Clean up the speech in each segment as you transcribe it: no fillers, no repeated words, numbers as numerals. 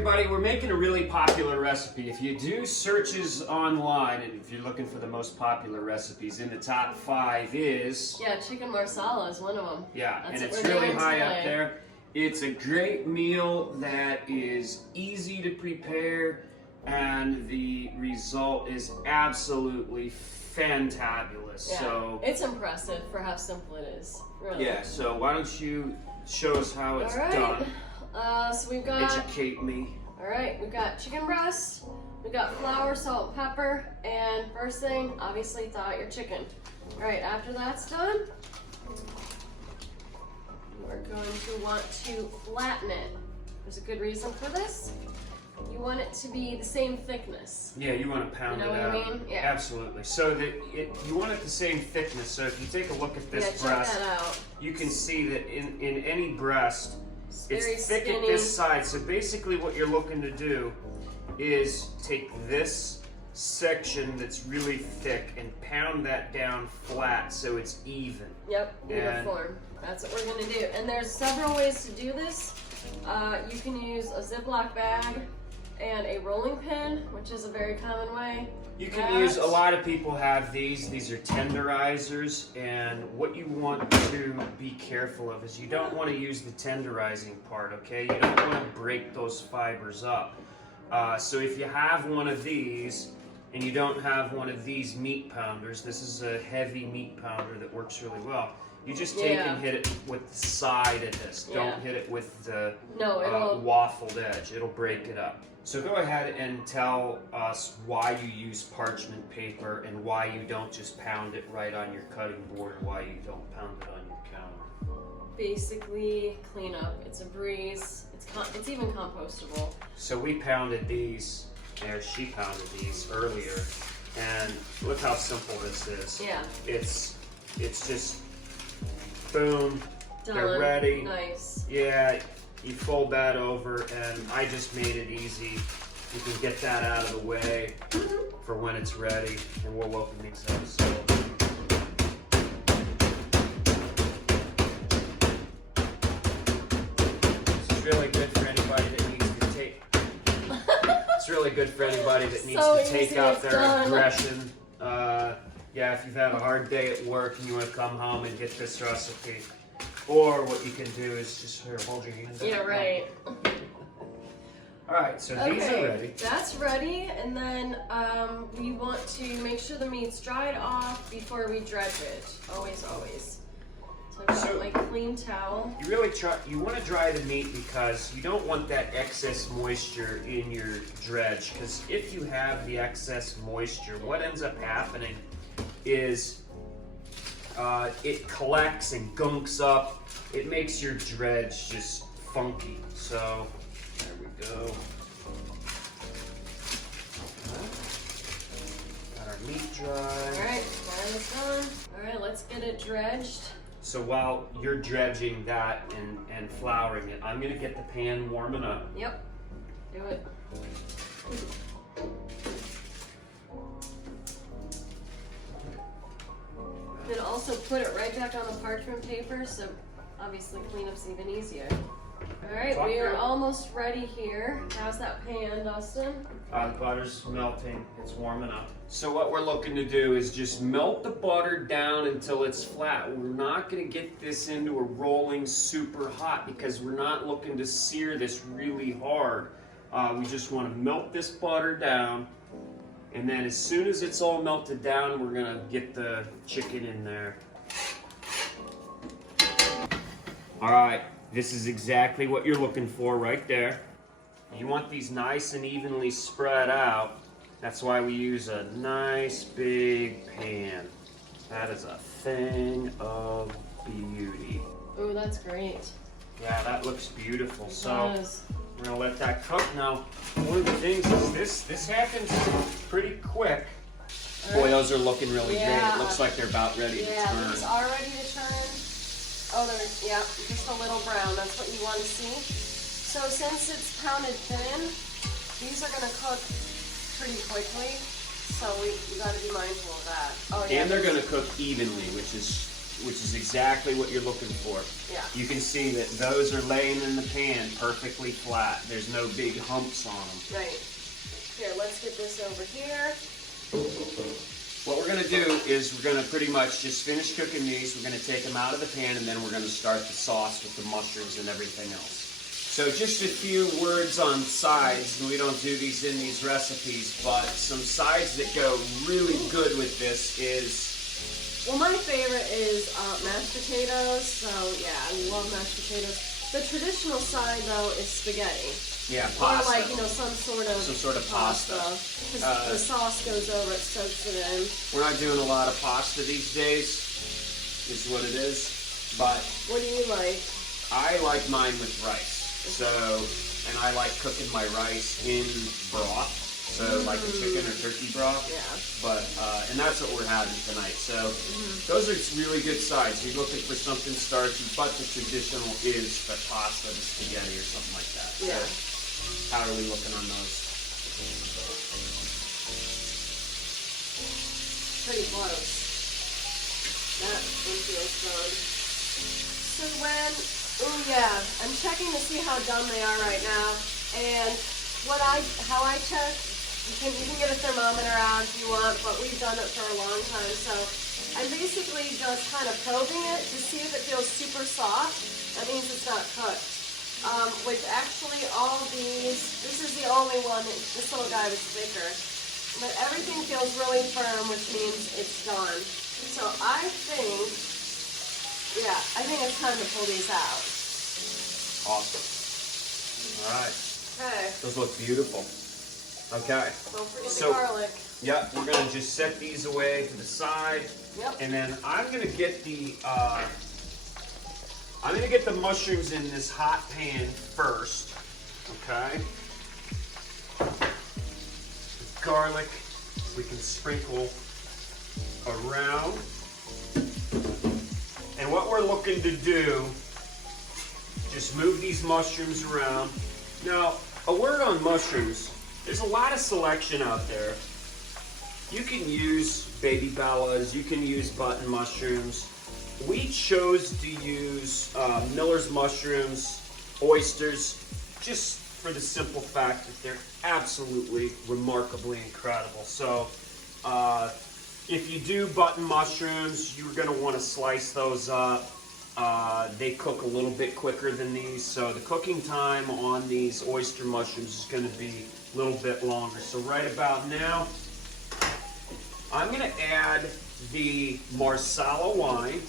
everybody, we're making a really popular recipe. If you do searches online and if you're looking for the most popular recipes, in the top 5 is... Yeah, chicken Marsala is one of them. Yeah, and it's really high up there. It's a great meal that is easy to prepare and the result is absolutely fantabulous. Yeah, so it's impressive for how simple it is, really. Yeah, so why don't you show us how it's done. So we've got... Educate me. Alright, we've got chicken breast, we've got flour, salt, and pepper, and first thing, obviously thaw out your chicken. Alright, after that's done, we're going to want to flatten it. There's a good reason for this. You want it to be the same thickness. Yeah, you want to pound it out. You know what I mean? Yeah. Absolutely. So that you want it the same thickness. So if you take a look at this breast, check that out. You can see that in any breast, it's thick skinny. at this side. So basically what you're looking to do is take this section that's really thick and pound that down flat so it's even. Yep, uniform. That's what we're going to do. And there's several ways to do this. You can use a Ziploc bag and a rolling pin, which is a very common way. You can use, a lot of people have these are tenderizers, and what you want to be careful of is you don't want to use the tenderizing part, okay? You don't want to break those fibers up. So if you have one of these, and you don't have one of these meat pounders, this is a heavy meat pounder that works really well. You just take and hit it with the side of this. Don't hit it with the waffled edge. It'll break it up. So go ahead and tell us why you use parchment paper and why you don't just pound it right on your cutting board, or why you don't pound it on your counter. Basically, clean up. It's a breeze. It's even compostable. So we pounded these, or she pounded these earlier, and look how simple this is. Yeah. It's just boom, done. They're ready. Nice. Yeah, you fold that over, and I just made it easy. You can get that out of the way for when it's ready, and we'll open these up. So. This is really good for anybody that needs to take. It's really good for anybody that needs to take out their aggression. Yeah, if you've had a hard day at work and you want to come home and get this recipe. Or what you can do is just hold your hands up. Yeah, right. Alright, so these are ready. That's ready, and then we want to make sure the meat's dried off before we dredge it. Always, always. So I've got my clean towel. You want to dry the meat because you don't want that excess moisture in your dredge. Because if you have the excess moisture, what ends up happening is it collects and gunks up. It makes your dredge just funky. So there we go. Got our meat dry. Alright, that is done. Alright, let's get it dredged. So while you're dredging that and flouring it, I'm going to get the pan warming up. Yep, do it. Then also put it right back on the parchment paper, so obviously cleanup's even easier. Alright, we are almost ready here. How's that pan, Dustin? The butter's melting, it's warming up. So what we're looking to do is just melt the butter down until it's flat. We're not going to get this into a rolling super hot because we're not looking to sear this really hard. We just want to melt this butter down, and then as soon as it's all melted down, we're going to get the chicken in there. Alright, this is exactly what you're looking for right there. You want these nice and evenly spread out. That's why we use a nice big pan. That is a thing of beauty. Oh, that's great. Yeah, that looks beautiful. So we're gonna let that cook. Now, one of the things is this happens pretty quick. Boy, those are looking really great. It looks like they're about ready to turn. Yeah, these are ready to turn. Oh, they're, just a little brown. That's what you want to see. So since it's pounded thin, these are going to cook pretty quickly. So you got to be mindful of that. Oh, yeah. And they're going to cook evenly, which is which is exactly what you're looking for. Yeah. You can see that those are laying in the pan perfectly flat. There's no big humps on them. Right. Here, let's get this over here. What we're going to do is we're going to pretty much just finish cooking these. We're going to take them out of the pan, and then we're going to start the sauce with the mushrooms and everything else. So just a few words on sides, and we don't do these in these recipes, but some sides that go really good with this is... Well, my favorite is mashed potatoes, so yeah, I love mashed potatoes. The traditional side, though, is spaghetti. Yeah, pasta. Or like, some sort of pasta. Because the sauce goes over it, soaks it in. We're not doing a lot of pasta these days, is what it is, but... What do you like? I like mine with rice. So, and I like cooking my rice in broth, so like a chicken or turkey broth. Yeah. But, and that's what we're having tonight. So, those are really good sides. You're looking for something starchy, but the traditional is the pasta, the spaghetti, or something like that. Yeah. So, how are we looking on those? Pretty close. That one feels done. So I'm checking to see how done they are right now. And how I check, you can get a thermometer out if you want, but we've done it for a long time. So I'm basically just kind of probing it to see if it feels super soft. That means it's not cooked. Which actually all these, this is the only one, this little guy was thicker. But everything feels really firm, which means it's done. So I think it's time to pull these out. Awesome. All right. Okay. Those look beautiful. Okay. Don't forget So- the garlic. Yep, we're gonna just set these away to the side. Yep. And then I'm gonna get the mushrooms in this hot pan first. Okay. Garlic, we can sprinkle around. And what we're looking to do, just move these mushrooms around. Now, a word on mushrooms, there's a lot of selection out there. You can use baby bellas, you can use button mushrooms. We chose to use Miller's mushrooms, oysters, just for the simple fact that they're absolutely remarkably incredible. So if you do button mushrooms, you're going to want to slice those up. They cook a little bit quicker than these, so the cooking time on these oyster mushrooms is going to be a little bit longer. So right about now, I'm going to add the Marsala wine.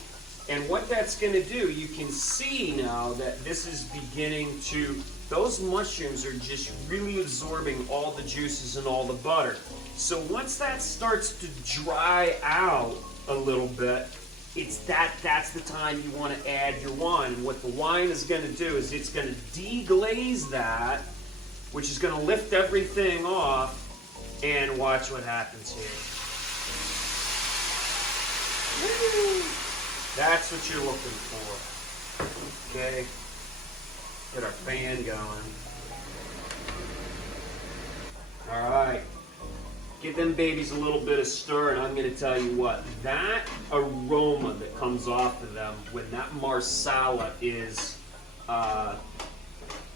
And what that's going to do, you can see now that this is beginning to, those mushrooms are just really absorbing all the juices and all the butter. So once that starts to dry out a little bit, that's the time you want to add your wine. And what the wine is going to do is it's going to deglaze that, which is going to lift everything off, and watch what happens here. Woo! That's what you're looking for. Okay. Get our fan going. All right. Give them babies a little bit of stir, and I'm going to tell you what, that aroma that comes off of them when that Marsala is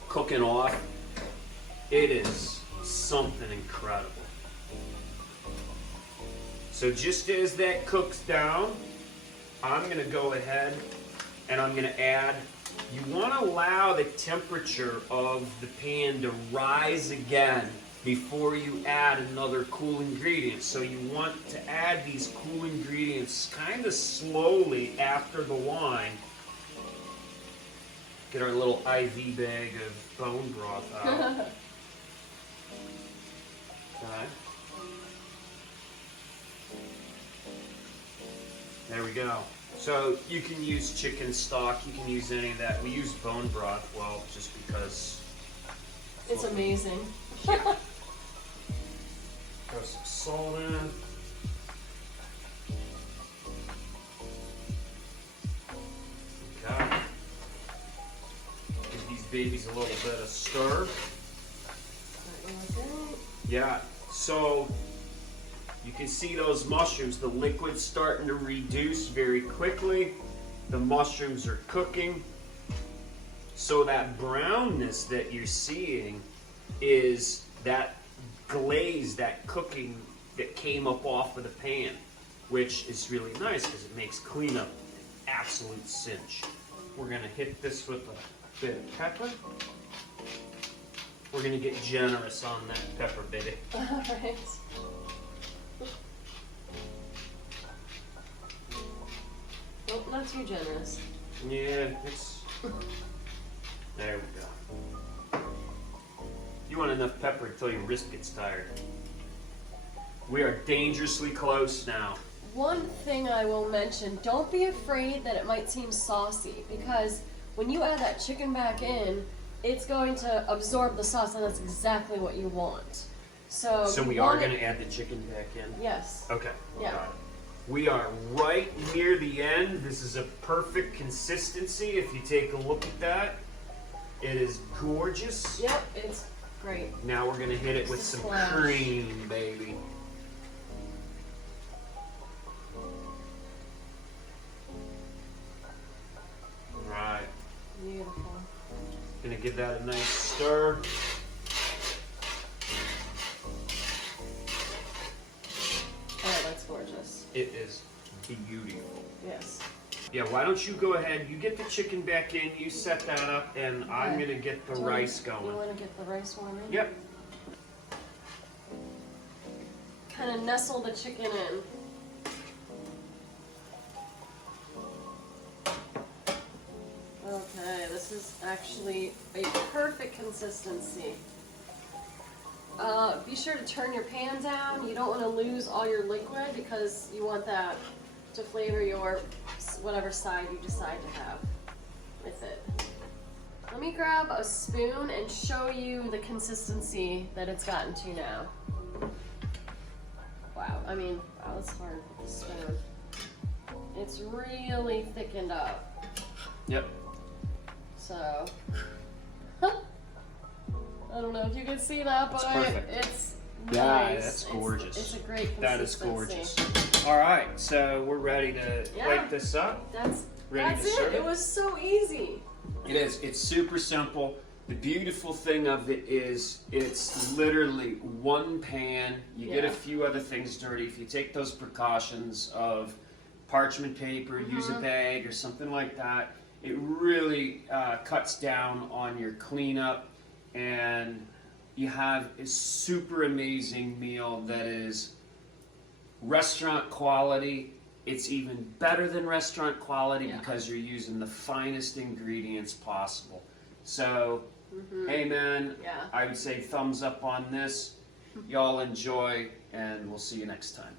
cooking off, it is something incredible. So just as that cooks down, I'm going to go ahead and I'm going to add, you want to allow the temperature of the pan to rise again before you add another cool ingredient. So you want to add these cool ingredients kind of slowly after the wine. Get our little IV bag of bone broth out. Okay. There we go. So you can use chicken stock, you can use any of that. We use bone broth, well, just because it's amazing. Yeah. Throw some salt in. Okay. Give these babies a little bit of stir. Yeah, so You can see those mushrooms, the liquid's starting to reduce very quickly. The mushrooms are cooking. So that brownness that you're seeing is that glaze, that cooking that came up off of the pan, which is really nice because it makes cleanup an absolute cinch. We're gonna hit this with a bit of pepper. We're gonna get generous on that pepper, baby. Alright. Nope, not too generous. Yeah, there we go. You want enough pepper until your wrist gets tired. We are dangerously close now. One thing I will mention, don't be afraid that it might seem saucy, because when you add that chicken back in, it's going to absorb the sauce, and that's exactly what you want. So we are going to add the chicken back in? Yes. Okay. Yeah. Got it. We are right near the end. This is a perfect consistency. If you take a look at that, it is gorgeous. Yep, it's great. Now we're going to hit it with some cream, baby. Right. Beautiful. Gonna give that a nice stir. Oh, that's gorgeous. It is beautiful. Yes. Yeah, why don't you go ahead, you get the chicken back in, you set that up, and I'm gonna get the rice You going. want to get the rice warming? Yep. Kind of nestle the chicken in. Okay, this is actually a perfect consistency. Be sure to turn your pan down. You don't want to lose all your liquid because you want that to flavor your whatever side you decide to have with it. Let me grab a spoon and show you the consistency that it's gotten to now. Wow, I mean, wow, it's hard with the spoon. It's really thickened up. Yep. So, I don't know if you can see that, but it's nice. Yeah, that's gorgeous. It's a great consistency. That is gorgeous. All right, so we're ready to plate this up. That's Ready to serve it. It was so easy. It is. It's super simple. The beautiful thing of it is it's literally one pan. You get a few other things dirty. If you take those precautions of parchment paper, use a bag or something like that, it really cuts down on your cleanup, and you have a super amazing meal that is restaurant quality. It's even better than restaurant quality because you're using the finest ingredients possible. So, hey man, I would say thumbs up on this. Y'all enjoy, and we'll see you next time.